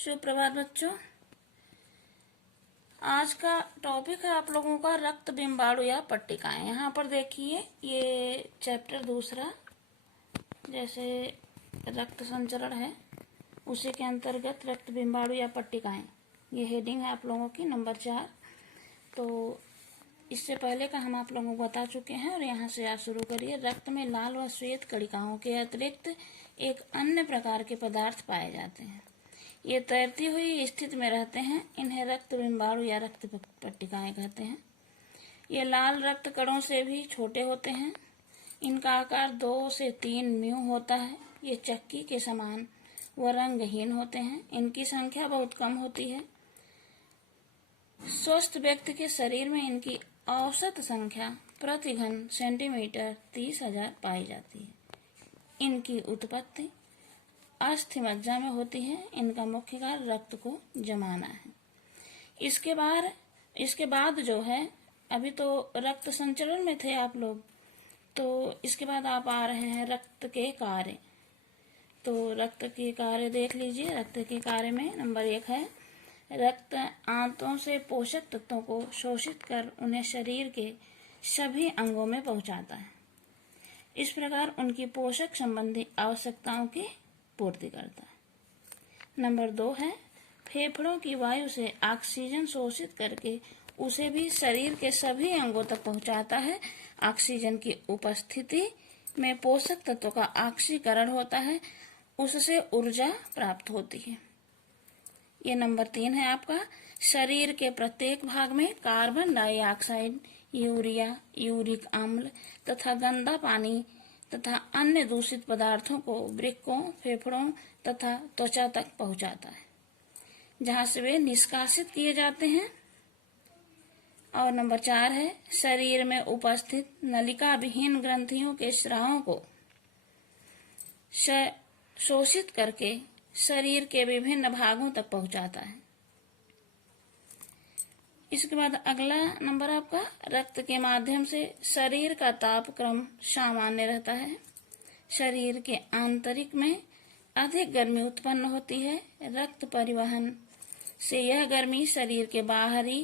सुप्रभात बच्चों। आज का टॉपिक है आप लोगों का रक्त बिंबाणु या पट्टिकाएं। यहाँ पर देखिए ये चैप्टर दूसरा, जैसे रक्त संचरण है उसी के अंतर्गत रक्त बिंबाणु या पट्टिकाएं, ये हेडिंग है आप लोगों की नंबर 4। तो इससे पहले का हम आप लोगों को बता चुके हैं और यहाँ से आज शुरू करिए। रक्त में लाल व श्वेत कणिकाओं के अतिरिक्त एक अन्य प्रकार के पदार्थ पाए जाते हैं। ये तैरती हुई स्थिति में रहते हैं। इन्हें रक्त बिंबाणु या रक्त पट्टिकाएं कहते हैं। ये लाल रक्त कणों से भी छोटे होते हैं। इनका आकार 2 से 3 म्यू होता है। ये चक्की के समान व रंगहीन होते हैं। इनकी संख्या बहुत कम होती है। स्वस्थ व्यक्ति के शरीर में इनकी औसत संख्या प्रति घन सेंटीमीटर 30,000 पाई जाती है। इनकी उत्पत्ति अस्थि मज्जा में होती है। इनका मुख्य कार्य रक्त को जमाना है। इसके बाद जो है, अभी तो रक्त संचरण में थे आप लोग, तो इसके बाद आप आ रहे हैं रक्त के कार्य। तो रक्त के कार्य देख लीजिए। रक्त के कार्य में नंबर 1 है, रक्त आंतों से पोषक तत्वों को शोषित कर उन्हें शरीर के सभी अंगों में पहुंचाता है। इस प्रकार उनकी पोषक संबंधी आवश्यकताओं की पूर्ति करता है। नंबर 2 है, फेफड़ों की वायु से ऑक्सीजन शोषित करके उसे भी शरीर के सभी अंगों तक पहुंचाता है। ऑक्सीजन की उपस्थिति में पोषक तत्वों का ऑक्सीकरण होता है, उससे ऊर्जा प्राप्त होती है। ये नंबर 3 है आपका, शरीर के प्रत्येक भाग में कार्बन डाइऑक्साइड, यूरिया, यूरिक अम्ल तथा गंदा पानी तथा अन्य दूषित पदार्थों को वृक्कों, फेफड़ों तथा त्वचा तक पहुंचाता है, जहां से वे निष्कासित किए जाते हैं। और नंबर 4 है, शरीर में उपस्थित नलिका विहीन ग्रंथियों के स्रावों को शोषित करके शरीर के विभिन्न भागों तक पहुंचाता है। इसके बाद अगला नंबर आपका, रक्त के माध्यम से शरीर का ताप क्रम सामान्य रहता है। शरीर के आंतरिक में अधिक गर्मी उत्पन्न होती है। रक्त परिवहन से यह गर्मी शरीर के बाहरी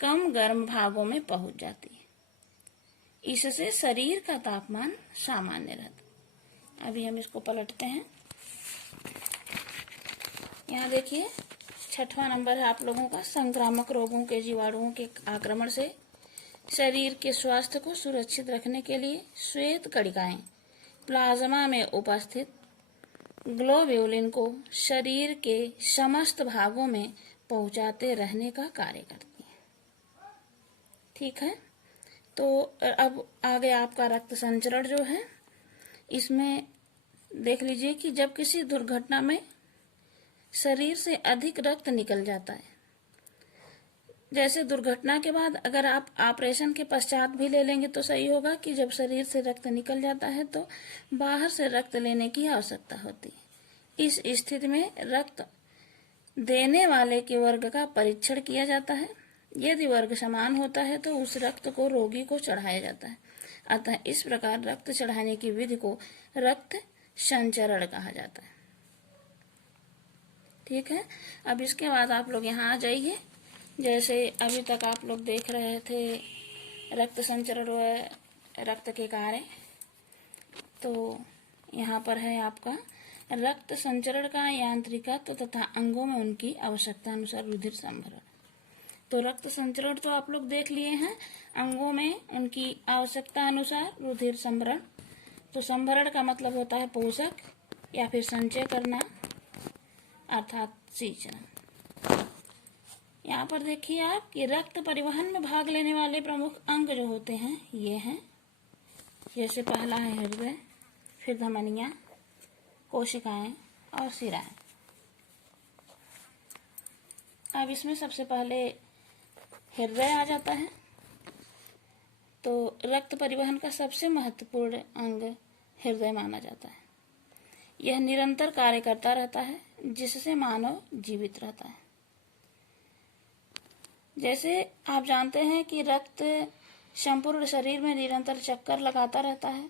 कम गर्म भागों में पहुंच जाती है। इससे शरीर का तापमान सामान्य रहता है। अभी हम इसको पलटते हैं। यहाँ देखिए 6वां नंबर है आप लोगों का, संक्रामक रोगों के जीवाणुओं के आक्रमण से शरीर के स्वास्थ्य को सुरक्षित रखने के लिए श्वेत कणिकाएं प्लाज्मा में उपस्थित ग्लोब्यूलिन को शरीर के समस्त भागों में पहुंचाते रहने का कार्य करती है। ठीक है, तो अब आगे आपका रक्त संचरण जो है, इसमें देख लीजिए कि जब किसी दुर्घटना में शरीर से अधिक रक्त निकल जाता है, जैसे दुर्घटना के बाद अगर आप ऑपरेशन के पश्चात भी ले लेंगे तो सही होगा कि जब शरीर से रक्त निकल जाता है तो बाहर से रक्त लेने की आवश्यकता होती है। इस स्थिति में रक्त देने वाले के वर्ग का परीक्षण किया जाता है। यदि वर्ग समान होता है तो उस रक्त को रोगी को चढ़ाया जाता है। अतः इस प्रकार रक्त चढ़ाने की विधि को रक्त संचरण कहा जाता है। ठीक है, अब इसके बाद आप लोग यहाँ आ जाइए। जैसे अभी तक आप लोग देख रहे थे रक्त संचरण व रक्त के कार्य, तो यहाँ पर है आपका रक्त संचरण का यांत्रिकत्व तथा अंगों में उनकी आवश्यकता अनुसार रुधिर संभरण। तो रक्त संचरण तो आप लोग देख लिए हैं, अंगों में उनकी आवश्यकता अनुसार रुधिर संभरण। तो संभरण का मतलब होता है पोषक या फिर संचय करना, अर्थात सिंचन। यहाँ पर देखिए आप कि रक्त परिवहन में भाग लेने वाले प्रमुख अंग जो होते हैं ये हैं। जैसे पहला है हृदय, फिर धमनियां, कोशिकाएं और शिराएं। अब इसमें सबसे पहले हृदय आ जाता है। तो रक्त परिवहन का सबसे महत्वपूर्ण अंग हृदय माना जाता है। यह निरंतर कार्य करता रहता है, जिससे मानव जीवित रहता है। जैसे आप जानते हैं कि रक्त संपूर्ण शरीर में निरंतर चक्कर लगाता रहता है।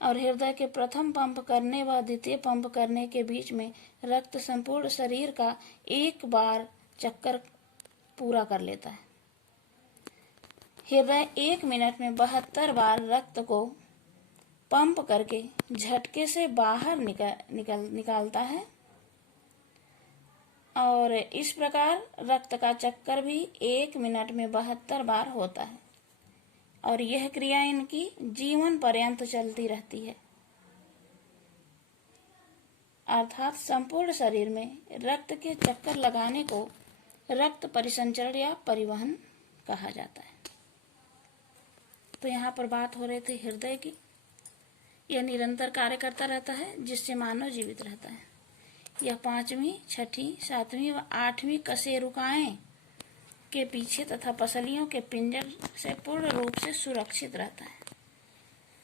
और हृदय के प्रथम पंप करने व द्वितीय पंप करने के बीच में रक्त संपूर्ण शरीर का एक बार चक्कर पूरा कर लेता है। हृदय 1 मिनट में 72 बार रक्त को पंप करके झटके से बाहर निकालता है और इस प्रकार रक्त का चक्कर भी 1 मिनट में 72 बार होता है और यह क्रिया इनकी जीवन पर्यंत चलती रहती है। अर्थात संपूर्ण शरीर में रक्त के चक्कर लगाने को रक्त परिसंचरण या परिवहन कहा जाता है। तो यहाँ पर बात हो रही थी हृदय की। यह निरंतर कार्य करता रहता है जिससे मानव जीवित रहता है। यह 5वीं, 6ठी, 7वीं व 8वीं कशेरुकाएं के पीछे तथा पसलियों के पिंजर से पूर्ण रूप से सुरक्षित रहता है।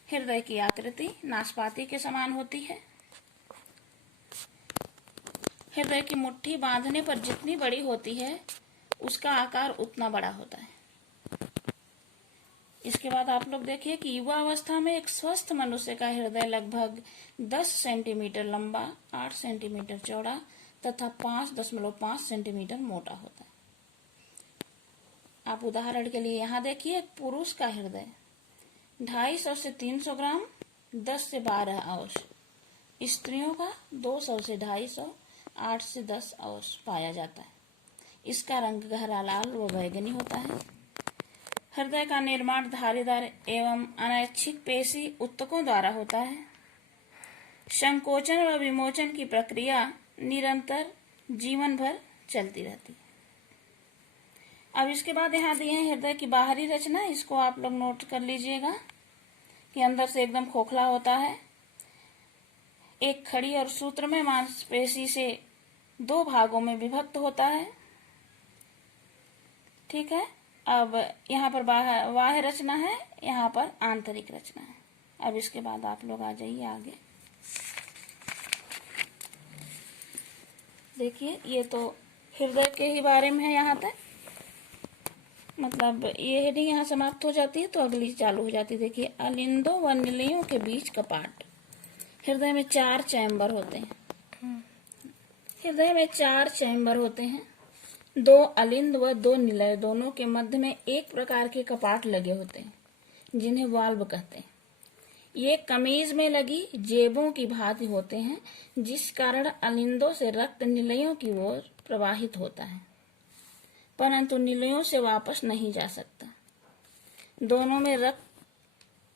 हृदय की आकृति नाशपाती के समान होती है। हृदय की मुट्ठी बांधने पर जितनी बड़ी होती है उसका आकार उतना बड़ा होता है। इसके बाद आप लोग देखिए कि युवा अवस्था में एक स्वस्थ मनुष्य का हृदय लगभग 10 सेंटीमीटर लंबा, 8 सेंटीमीटर चौड़ा तथा 5.5 सेंटीमीटर मोटा होता है। आप उदाहरण के लिए यहाँ देखिए, एक पुरुष का हृदय 250 से 300 ग्राम, 10 से 12 औंस। स्त्रियों का 200 से 250, 8 से 10 औंस पाया जाता है। इसका रंग गहरा लाल व बैंगनी होता है। हृदय का निर्माण धारीदार एवं अनैच्छिक पेशी ऊतकों द्वारा होता है। संकोचन व विमोचन की प्रक्रिया निरंतर जीवन भर चलती रहती है। अब इसके बाद यहाँ दिए हैं हृदय की बाहरी रचना। इसको आप लोग नोट कर लीजिएगा कि अंदर से एकदम खोखला होता है। एक खड़ी और सूत्र में मांसपेशी से 2 भागों में विभक्त होता है। ठीक है। अब यहाँ पर बाह्य रचना है, यहाँ पर आंतरिक रचना है। अब इसके बाद आप लोग आ जाइए आगे। देखिए, ये तो हृदय के ही बारे में है यहाँ तक। मतलब ये हेडिंग यहाँ समाप्त हो जाती है तो अगली चालू हो जाती है। देखिए, अलिंदों व निलयों के बीच कपाट। हृदय में 4 चैम्बर होते हैं। हृदय में 4 चैम्बर होते हैं। 2 अलिंद व 2 निलय, दोनों के मध्य में एक प्रकार के कपाट लगे होते हैं जिन्हें वाल्व कहते हैं। ये कमीज में लगी जेबों की भांति होते हैं, जिस कारण अलिंदों से रक्त निलयों की ओर प्रवाहित होता है, परंतु निलयों से वापस नहीं जा सकता।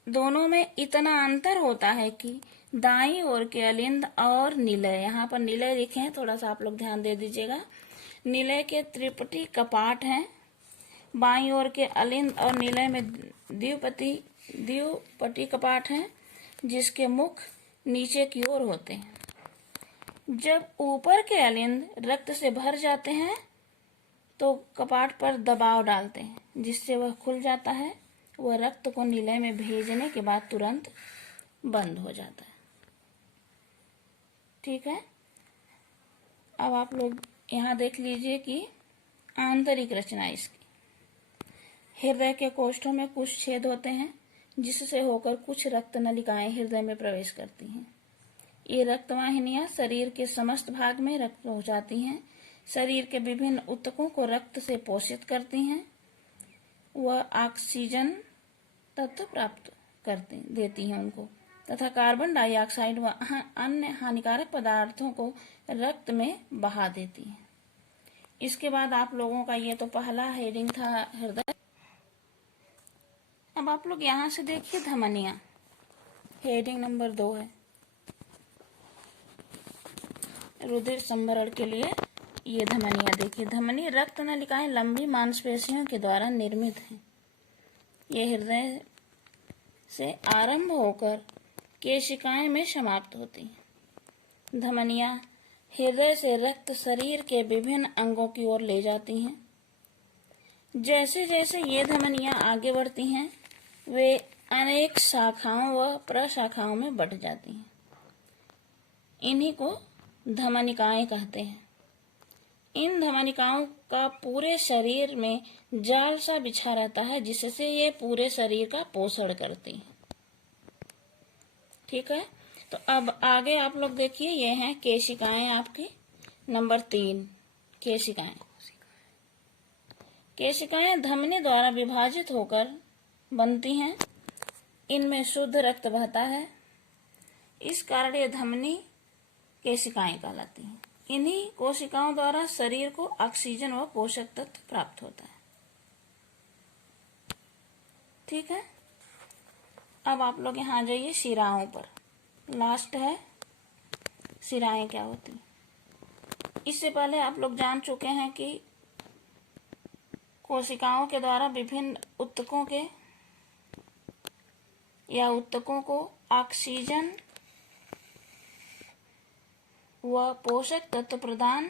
दोनों में इतना अंतर होता है कि दाईं ओर के अलिंद और निलय, यहाँ पर निलय लिखे हैं, थोड़ा सा आप लोग ध्यान दे दीजिएगा। निलय के त्रिपटी कपाट हैं। बाईं ओर के अलिंद और निलय में द्विपटी कपाट हैं, जिसके मुख नीचे की ओर होते हैं। जब ऊपर के अलिंद रक्त से भर जाते हैं तो कपाट पर दबाव डालते हैं, जिससे वह खुल जाता है। वह रक्त को निलय में भेजने के बाद तुरंत बंद हो जाता है। ठीक है। अब आप लोग यहाँ देख लीजिए कि आंतरिक रचना इसकी। हृदय के कोष्ठों में कुछ छेद होते हैं, जिससे होकर कुछ रक्त नलिकाएं हृदय में प्रवेश करती हैं। ये रक्तवाहिनियां शरीर के समस्त भाग में रक्त पहुंचाती हैं, शरीर के विभिन्न ऊतकों को रक्त से पोषित करती हैं, वह ऑक्सीजन तत्व प्राप्त देती हैं उनको, तथा कार्बन डाइऑक्साइड व अन्य हानिकारक पदार्थों को रक्त में बहा देती है। इसके बाद आप लोगों का ये तो पहला हेडिंग था हृदय। अब आप लोग यहाँ से देखिए धमनियां, हेडिंग नंबर 2 है। रुधिर संभरण के लिए ये धमनियां देखिए। धमनी रक्त नलिकाएं लंबी मांसपेशियों के द्वारा निर्मित हैं। ये हृदय से आरंभ होकर केशिकाएं में समाप्त होती हैं। धमनियां हृदय से रक्त शरीर के विभिन्न अंगों की ओर ले जाती हैं। जैसे जैसे ये धमनियां आगे बढ़ती हैं, वे अनेक शाखाओं व प्रशाखाओं में बढ़ जाती हैं। इन्हीं को धमनिकाएं कहते हैं। इन धमनिकाओं का पूरे शरीर में जाल सा बिछा रहता है, जिससे ये पूरे शरीर का पोषण करती हैं। ठीक है। तो अब आगे आप लोग देखिए, ये हैं केशिकाएं आपकी। नंबर 3 केशिकाएं। केशिकाएं धमनी द्वारा विभाजित होकर बनती हैं। इनमें शुद्ध रक्त बहता है। इस कारण ये धमनी केशिकाएं कहलाती हैं। इन्हीं कोशिकाओं द्वारा शरीर को ऑक्सीजन व पोषक तत्व प्राप्त होता है। ठीक है। अब आप लोग यहाँ आ जाइए शिराओं पर। लास्ट है शिराएं क्या होती हैं। इससे पहले आप लोग जान चुके हैं कि कोशिकाओं के द्वारा विभिन्न ऊतकों के या ऊतकों को ऑक्सीजन व पोषक तत्व प्रदान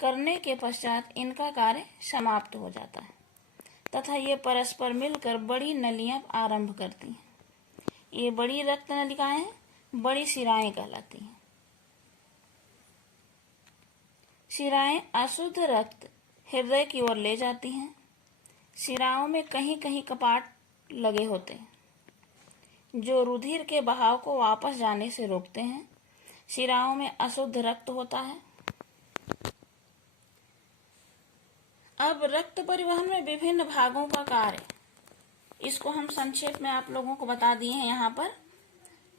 करने के पश्चात इनका कार्य समाप्त हो जाता है तथा ये परस्पर मिलकर बड़ी नलियां आरंभ करती हैं। ये बड़ी रक्त नलिकाएं बड़ी शिराएं कहलाती हैं। शिराएं अशुद्ध रक्त हृदय की ओर ले जाती हैं। शिराओं में कहीं कहीं कपाट लगे होते हैं जो रुधिर के बहाव को वापस जाने से रोकते हैं। शिराओं में अशुद्ध रक्त होता है। अब रक्त परिवहन में विभिन्न भागों का कार्य, इसको हम संक्षेप में आप लोगों को बता दिए हैं यहाँ पर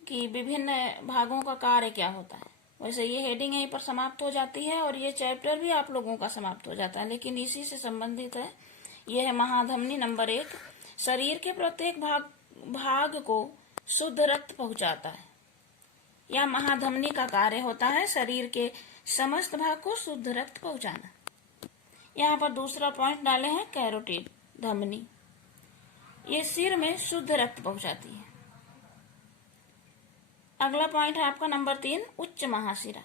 कि विभिन्न भागों का कार्य क्या होता है। वैसे ये हेडिंग यहीं पर समाप्त हो जाती है और ये चैप्टर भी आप लोगों का समाप्त हो जाता है, लेकिन इसी से संबंधित है। यह है महाधमनी नंबर 1। शरीर के प्रत्येक भाग को शुद्ध रक्त पहुंचाता है। यह महाधमनी का कार्य होता है, शरीर के समस्त भाग को शुद्ध रक्त पहुंचाना। यहाँ पर दूसरा पॉइंट डाले हैं कैरोटिड धमनी। ये सिर में शुद्ध रक्त पहुंचाती है। अगला पॉइंट है आपका नंबर 3 उच्च महाशिरा।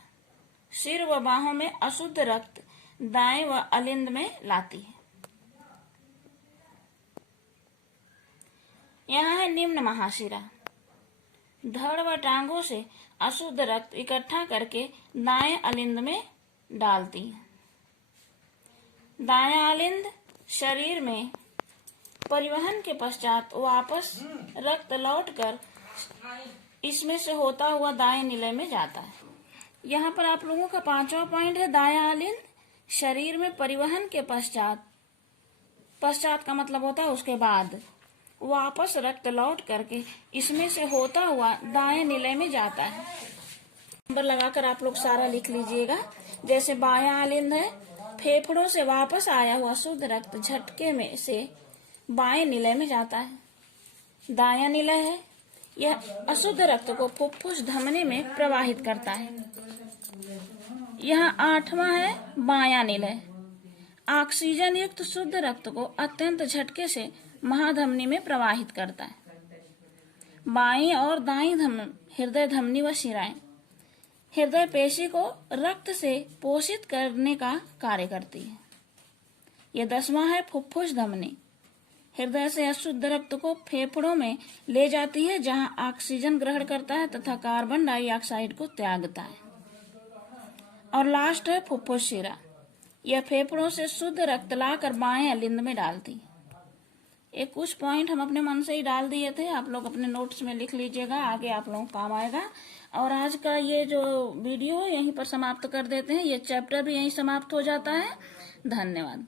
सिर व बाहों में अशुद्ध रक्त दाएं व अलिंद में लाती है। यहाँ है निम्न महाशिरा। धड़ व टांगों से अशुद्ध रक्त इकट्ठा करके दाएं अलिंद में डालती है। दायां अलिंद शरीर में परिवहन के पश्चात वापस रक्त लौटकर इसमें से होता हुआ दाएं निलय में जाता है। यहाँ पर आप लोगों का 5वां पॉइंट है दायां अलिंद शरीर में परिवहन के पश्चात का मतलब होता है उसके बाद वापस रक्त लौट करके इसमें से होता हुआ दाएं निलय में जाता है। नंबर लगाकर आप लोग सारा लिख लीजिएगा। जैसे बायां अलिंद है, फेफड़ों से वापस आया हुआ शुद्ध रक्त झटके में से बाएं निलय में जाता है। दायां निलय है, यह अशुद्ध रक्त को फुफ्फुस धमनी में प्रवाहित करता है। यहाँ 8वां है बायां निलय। ऑक्सीजन युक्त शुद्ध रक्त को अत्यंत झटके से महाधमनी में प्रवाहित करता है। बाईं और दाईं हृदय धमनी व शिराएं हृदय पेशी को रक्त से पोषित करने का कार्य करती है। यह 10वां है फुफ्फुस धमनी। हृदय से अशुद्ध रक्त को फेफड़ों में ले जाती है जहां ऑक्सीजन ग्रहण करता है तथा कार्बन डाइऑक्साइड को त्यागता है। और लास्ट है फुफ्फुस शिरा। यह फेफड़ों से शुद्ध रक्त लाकर बाएं अलिंद में डालती है। ये कुछ पॉइंट हम अपने मन से ही डाल दिए थे, आप लोग अपने नोट्स में लिख लीजिएगा, आगे आप लोगों को काम आएगा। और आज का ये जो वीडियो यहीं पर समाप्त कर देते हैं। ये चैप्टर भी यहीं समाप्त हो जाता है। धन्यवाद।